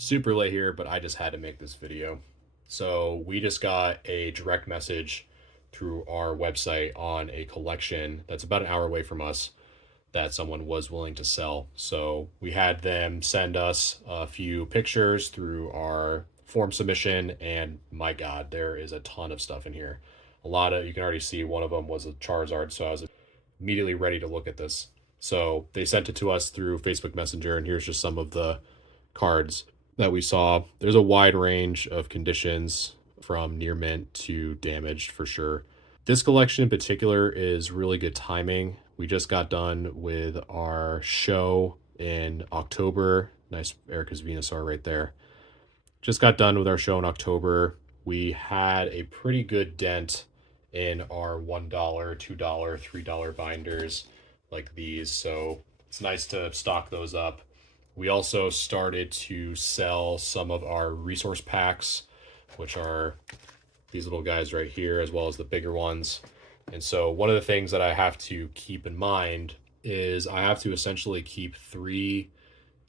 Super late here, but I just had to make this video. So we just got a direct message through our website on a collection that's about an hour away from us that someone was willing to sell. So we had them send us a few pictures through our form submission, and my God, there is a ton of stuff in here. A lot of, you can already see one of them was a Charizard, so I was immediately ready to look at this. So they sent it to us through Facebook Messenger, and here's just some of the cards that we saw. There's a wide range of conditions from near mint to damaged for sure. This collection in particular is really good timing. We just got done with our show in October. Nice Erica's Venusaur right there. Just got done with our show in October. We had a pretty good dent in our $1, $2, $3 binders like these. So it's nice to stock those up. We also started to sell some of our resource packs, which are these little guys right here, as well as the bigger ones. And so one of the things that I have to keep in mind is I have to essentially keep 3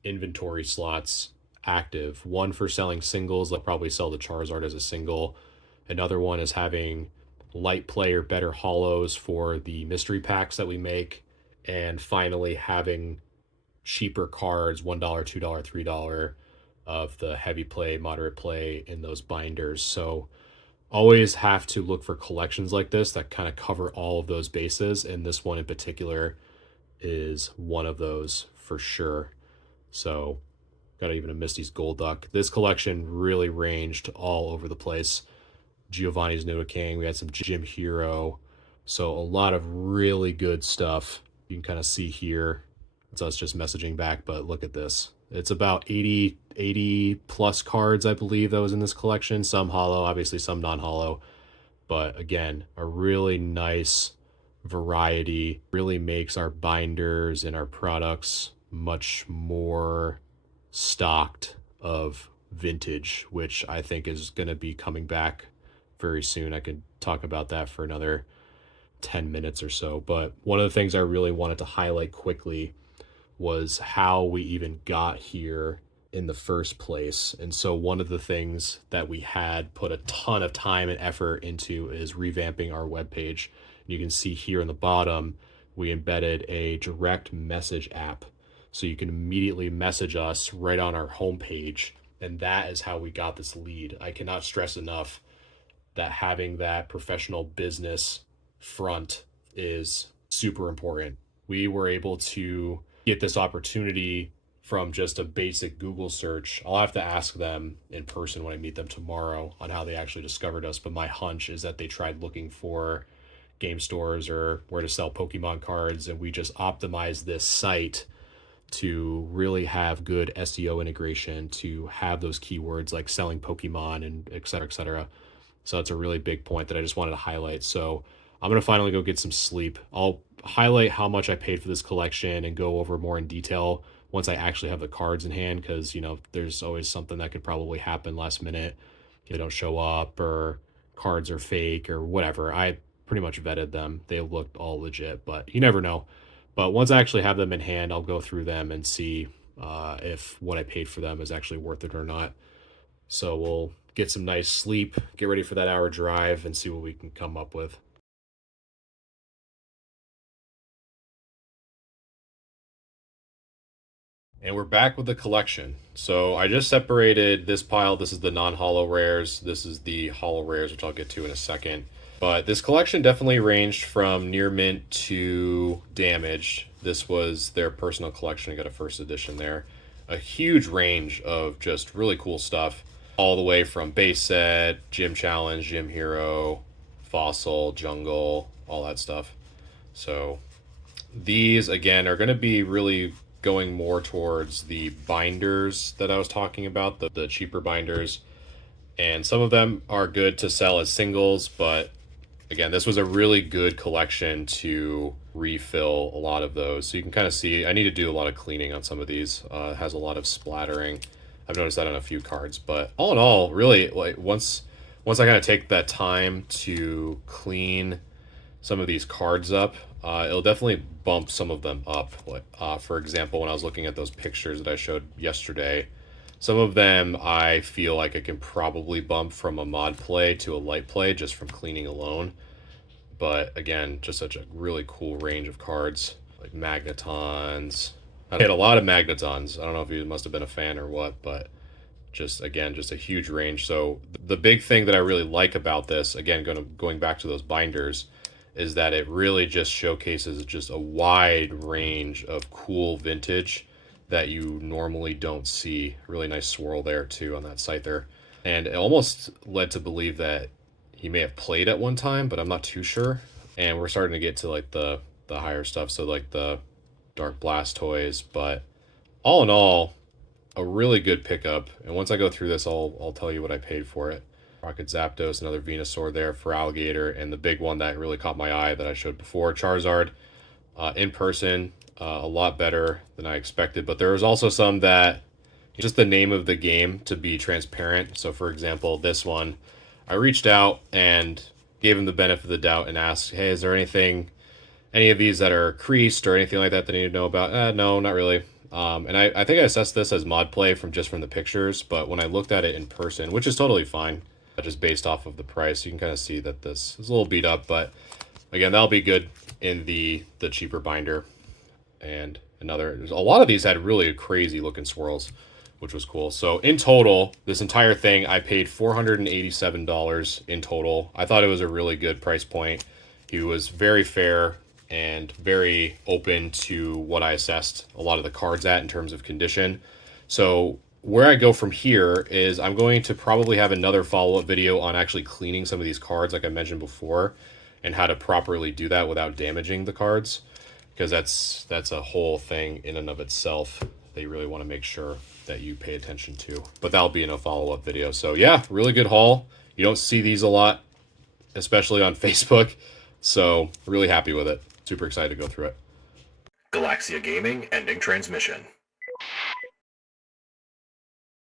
inventory slots active. One for selling singles, I'll probably sell the Charizard as a single. Another one is having light play or better hollows for the mystery packs that we make. And finally having cheaper cards, $1, $2, $3 of the heavy play, moderate play in those binders. So always have to look for collections like this that kind of cover all of those bases. And this one in particular is one of those for sure. So got even a Misty's Golduck. This collection really ranged all over the place. Giovanni's Nidoking, we had some Gym Hero. So a lot of really good stuff. You can kind of see here. It's us just messaging back, but look at this. It's about 80 plus cards, I believe, that was in this collection. Some hollow, obviously some non-hollow. But again, a really nice variety. Really makes our binders and our products much more stocked of vintage, which I think is going to be coming back very soon. I could talk about that for another 10 minutes or so. But one of the things I really wanted to highlight quickly was how we even got here in the first place. And so one of the things that we had put a ton of time and effort into is revamping our webpage. You can see here in the bottom, we embedded a direct message app. So you can immediately message us right on our homepage. And that is how we got this lead. I cannot stress enough that having that professional business front is super important. We were able to get this opportunity from just a basic Google search. I'll have to ask them in person when I meet them tomorrow on how they actually discovered us. But my hunch is that they tried looking for game stores or where to sell Pokemon cards. And we just optimized this site to really have good SEO integration, to have those keywords like selling Pokemon and et cetera, et cetera. So that's a really big point that I just wanted to highlight. So I'm going to finally go get some sleep. I'll highlight how much I paid for this collection and go over more in detail once I actually have the cards in hand, because, you know, there's always something that could probably happen last minute. They don't show up or cards are fake or whatever. I pretty much vetted them. They looked all legit, but you never know. But once I actually have them in hand, I'll go through them and see if what I paid for them is actually worth it or not. So we'll get some nice sleep, get ready for that hour drive, and see what we can come up with. And we're back with the collection. So I just separated this pile. This is the non-hollow rares. This is the hollow rares, which I'll get to in a second. But this collection definitely ranged from near mint to damaged. This was their personal collection. I got a first edition there. A huge range of just really cool stuff. All the way from base set, gym challenge, gym hero, fossil, jungle, all that stuff. So these, again, are going to be really going more towards the binders that I was talking about, the cheaper binders. And some of them are good to sell as singles, but again, this was a really good collection to refill a lot of those. So you can kind of see, I need to do a lot of cleaning on some of these. It has a lot of splattering. I've noticed that on a few cards, but all in all, really, like once I kind of take that time to clean some of these cards up, it'll definitely bump some of them up. For example, when I was looking at those pictures that I showed yesterday, Some of them I feel like I can probably bump from a mod play to a light play just from cleaning alone. But again, just such a really cool range of cards, like Magnetons. I hit a lot of Magnetons. I don't know if you must have been a fan or what, but just again, just a huge range. So the big thing that I really like about this, again, going back to those binders, is that it really just showcases just a wide range of cool vintage that you normally don't see. Really nice swirl there too on that site there. And it almost led to believe that he may have played at one time, but I'm not too sure. And we're starting to get to like the higher stuff, so like the Dark Blastoise. But all in all, a really good pickup. And once I go through this, I'll tell you what I paid for it. Rocket Zapdos, another Venusaur there for Alligator, and the big one that really caught my eye that I showed before, Charizard. In person, a lot better than I expected, but there was also some that just the name of the game to be transparent. So for example, this one, I reached out and gave him the benefit of the doubt and asked, hey, is there any of these that are creased or anything like that that I need to know about? No, not really. And I think I assessed this as mod play from the pictures, but when I looked at it in person, which is totally fine, just based off of the price, you can kind of see that this is a little beat up, but again, that'll be good in the cheaper binder. And a lot of these had really crazy looking swirls, which was cool. So in total, this entire thing, I paid $487 in total. I thought it was a really good price point. He was very fair and very open to what I assessed a lot of the cards at in terms of condition. So where I go from here is I'm going to probably have another follow-up video on actually cleaning some of these cards like I mentioned before, and how to properly do that without damaging the cards, because that's a whole thing in and of itself that you really want to make sure that you pay attention to. But that'll be in a follow-up video. So yeah, really good haul. You don't see these a lot, especially on Facebook. So really happy with it. Super excited to go through it. Galaxia Gaming ending transmission.